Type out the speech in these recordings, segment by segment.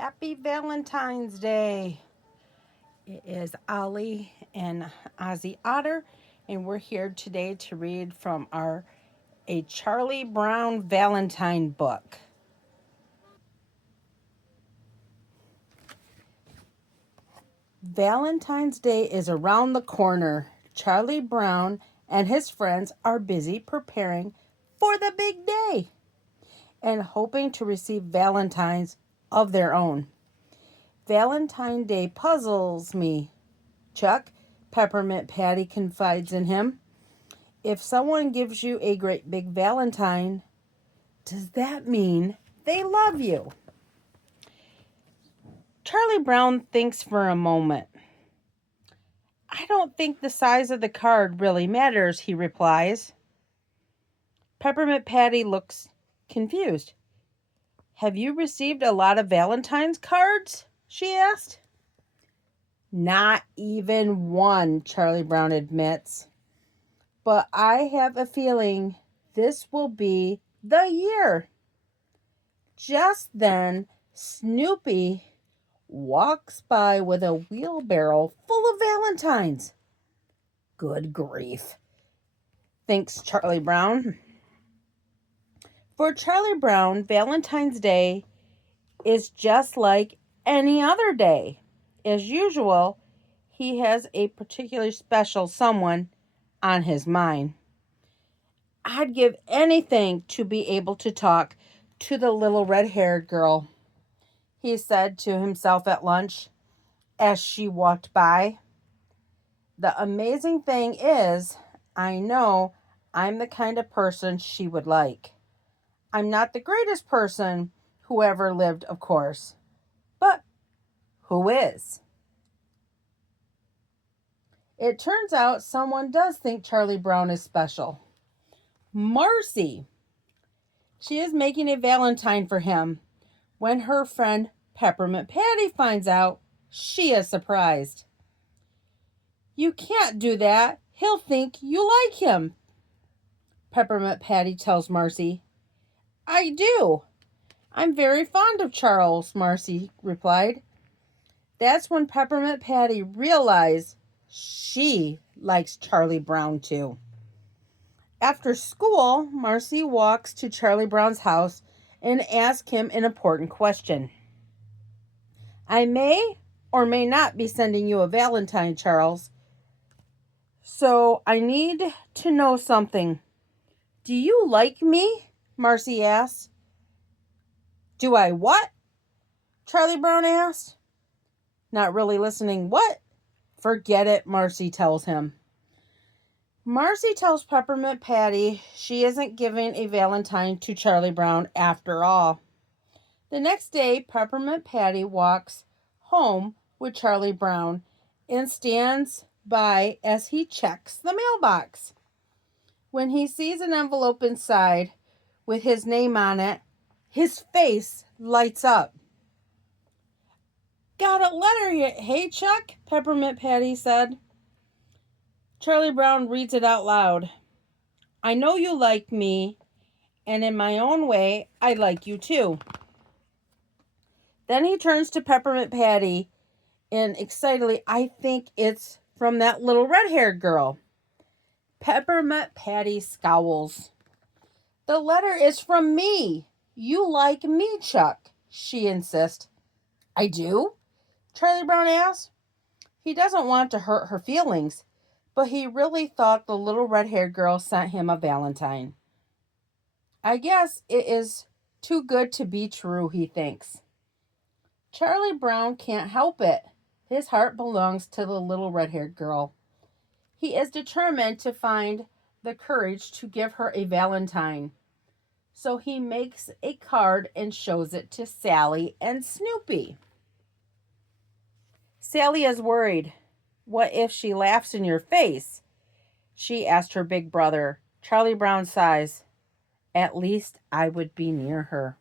Happy Valentine's Day. It is Ollie and Ozzie Otter, and we're here today to read from a Charlie Brown Valentine book. Valentine's Day is around the corner. Charlie Brown and his friends are busy preparing for the big day and hoping to receive Valentines of their own. Valentine Day puzzles me, Chuck, Peppermint Patty confides in him. If someone gives you a great big Valentine, does that mean they love you? Charlie Brown thinks for a moment. I don't think the size of the card really matters, he replies. Peppermint Patty looks confused. Have you received a lot of Valentine's cards? She asked. Not even one, Charlie Brown admits. But I have a feeling this will be the year. Just then, Snoopy walks by with a wheelbarrow full of Valentines. Good grief, thinks Charlie Brown. For Charlie Brown, Valentine's Day is just like any other day. As usual, he has a particularly special someone on his mind. I'd give anything to be able to talk to the little red-haired girl, he said to himself at lunch as she walked by. The amazing thing is, I know I'm the kind of person she would like. I'm not the greatest person who ever lived, of course, but who is? It turns out someone does think Charlie Brown is special. Marcy. She is making a Valentine for him. When her friend Peppermint Patty finds out, she is surprised. You can't do that. He'll think you like him, Peppermint Patty tells Marcy. I do. I'm very fond of Charles, Marcy replied. That's when Peppermint Patty realized she likes Charlie Brown too. After school, Marcy walks to Charlie Brown's house and asks him an important question. I may or may not be sending you a Valentine, Charles. So I need to know something. Do you like me? Marcy asked. Do I what? Charlie Brown asked. Not really listening. What? Forget it, Marcy tells him. Marcy tells Peppermint Patty she isn't giving a Valentine to Charlie Brown after all. The next day, Peppermint Patty walks home with Charlie Brown and stands by as he checks the mailbox. When he sees an envelope inside with his name on it, his face lights up. Got a letter here, hey Chuck, Peppermint Patty said. Charlie Brown reads it out loud. I know you like me, and in my own way, I like you too. Then he turns to Peppermint Patty and excitedly, I think it's from that little red-haired girl. Peppermint Patty scowls. The letter is from me. You like me, Chuck, she insists. I do? Charlie Brown asked. He doesn't want to hurt her feelings, but he really thought the little red-haired girl sent him a Valentine. I guess it is too good to be true, he thinks. Charlie Brown can't help it. His heart belongs to the little red-haired girl. He is determined to find the courage to give her a Valentine. So he makes a card and shows it to Sally and Snoopy. Sally is worried. What if she laughs in your face? She asked her big brother. Charlie Brown sighs. At least I would be near her.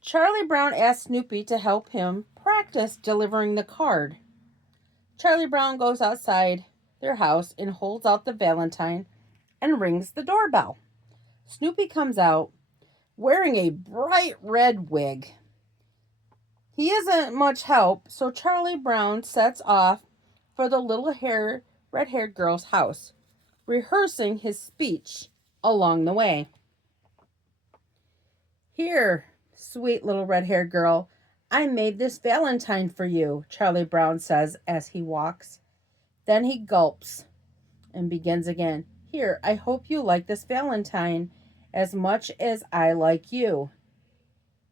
Charlie Brown asked Snoopy to help him practice delivering the card. Charlie Brown goes outside their house and holds out the Valentine and rings the doorbell. Snoopy comes out wearing a bright red wig. He isn't much help, so Charlie Brown sets off for the little red-haired girl's house, rehearsing his speech along the way. Here, sweet little red-haired girl, I made this valentine for you, Charlie Brown says as he walks. Then he gulps and begins again. Here, I hope you like this valentine as much as I like you.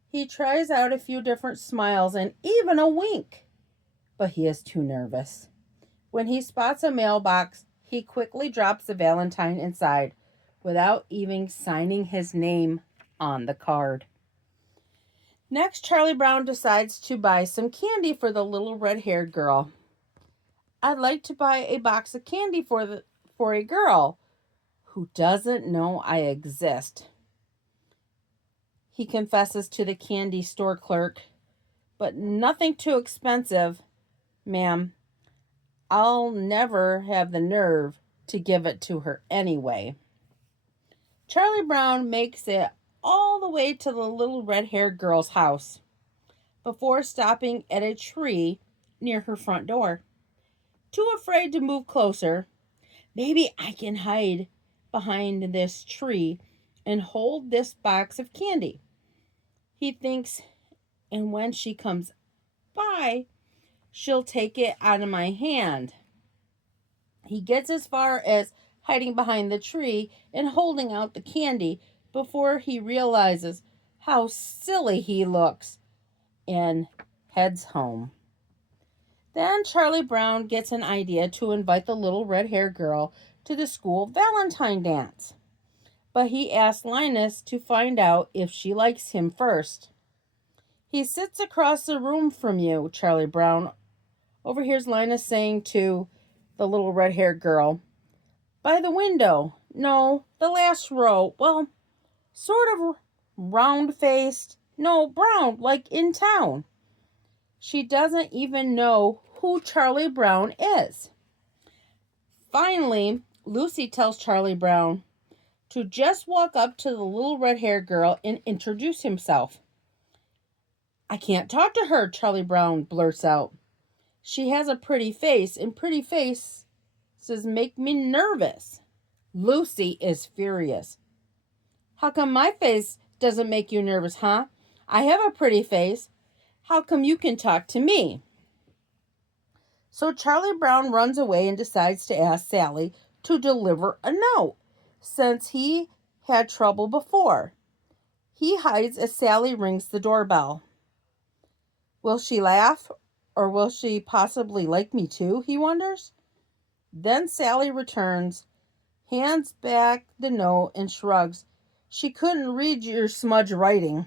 He tries out a few different smiles and even a wink, but he is too nervous. When he spots a mailbox, he quickly drops the valentine inside without even signing his name on the card. Next, Charlie Brown decides to buy some candy for the little red-haired girl. I'd like to buy a box of candy for a girl who doesn't know I exist. He confesses to the candy store clerk, but nothing too expensive, ma'am. I'll never have the nerve to give it to her anyway. Charlie Brown makes it all the way to the little red-haired girl's house before stopping at a tree near her front door. Too afraid to move closer, maybe I can hide behind this tree and hold this box of candy, he thinks, and when she comes by, she'll take it out of my hand. He gets as far as hiding behind the tree and holding out the candy before he realizes how silly he looks and heads home. Then Charlie Brown gets an idea to invite the little red-haired girl to the school Valentine dance. But he asks Linus to find out if she likes him first. He sits across the room from you, Charlie Brown overhears Linus saying to the little red-haired girl. By the window. No, the last row. Well, sort of round-faced. No, brown, like in town. She doesn't even know who Charlie Brown is. Finally, Lucy tells Charlie Brown to just walk up to the little red-haired girl and introduce himself. I can't talk to her, Charlie Brown blurts out. She has a pretty face, and pretty faces make me nervous. Lucy is furious. How come my face doesn't make you nervous, huh? I have a pretty face. How come you can talk to me? So Charlie Brown runs away and decides to ask Sally to deliver a note, since he had trouble before. He hides as Sally rings the doorbell. Will she laugh, or will she possibly like me too, he wonders. Then Sally returns, hands back the note, and shrugs. She couldn't read your smudge writing.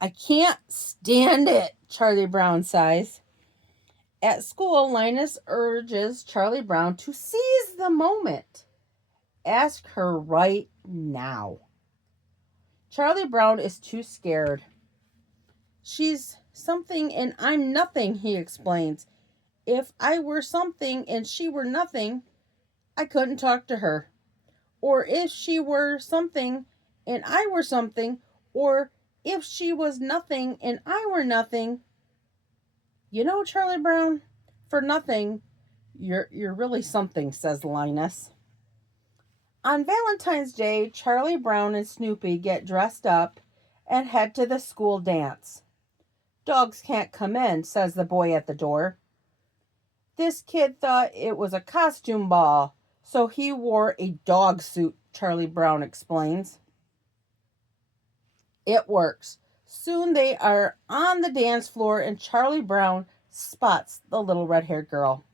I can't stand it, Charlie Brown sighs. At school, Linus urges Charlie Brown to seize the moment. Ask her right now. Charlie Brown is too scared. She's something and I'm nothing, he explains. If I were something and she were nothing, I couldn't talk to her. Or if she were something and I were something, or if she was nothing and I were nothing. You know, Charlie Brown, for nothing, you're really something, says Linus. On Valentine's Day, Charlie Brown and Snoopy get dressed up and head to the school dance. Dogs can't come in, says the boy at the door. This kid thought it was a costume ball, so he wore a dog suit, Charlie Brown explains. It works. Soon they are on the dance floor and Charlie Brown spots the little red-haired girl.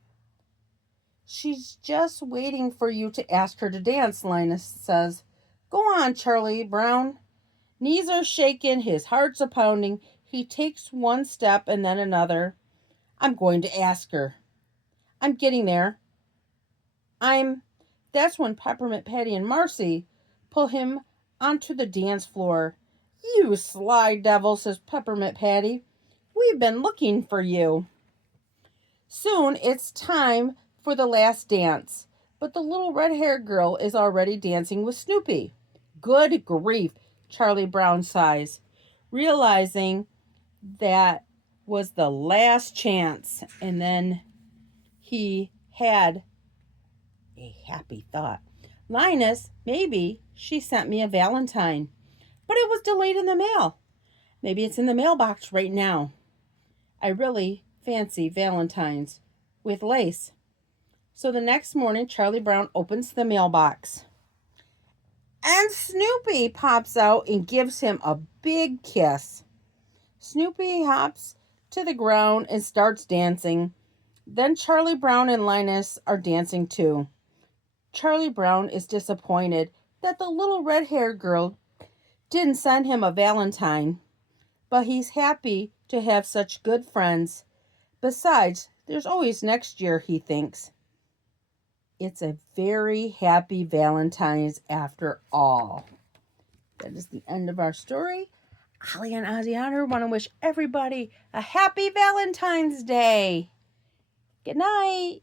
She's just waiting for you to ask her to dance, Linus says. Go on, Charlie Brown. Knees are shaking, his heart's a pounding. He takes one step and then another. I'm going to ask her. I'm getting there. That's when Peppermint Patty and Marcy pull him onto the dance floor. You sly devil, says Peppermint Patty. We've been looking for you. Soon it's time for the last dance, but the little red-haired girl is already dancing with Snoopy. Good grief, Charlie Brown sighs, realizing that was the last chance. And then he had a happy thought. Linus, maybe she sent me a Valentine, but it was delayed in the mail. Maybe it's in the mailbox right now. I really fancy Valentines with lace. So the next morning, Charlie Brown opens the mailbox. And Snoopy pops out and gives him a big kiss. Snoopy hops to the ground and starts dancing. Then Charlie Brown and Linus are dancing too. Charlie Brown is disappointed that the little red-haired girl didn't send him a Valentine, but he's happy to have such good friends. Besides, there's always next year, he thinks. It's a very happy Valentine's after all. That is the end of our story. Holly and Ozzie on Her want to wish everybody a happy Valentine's Day. Good night.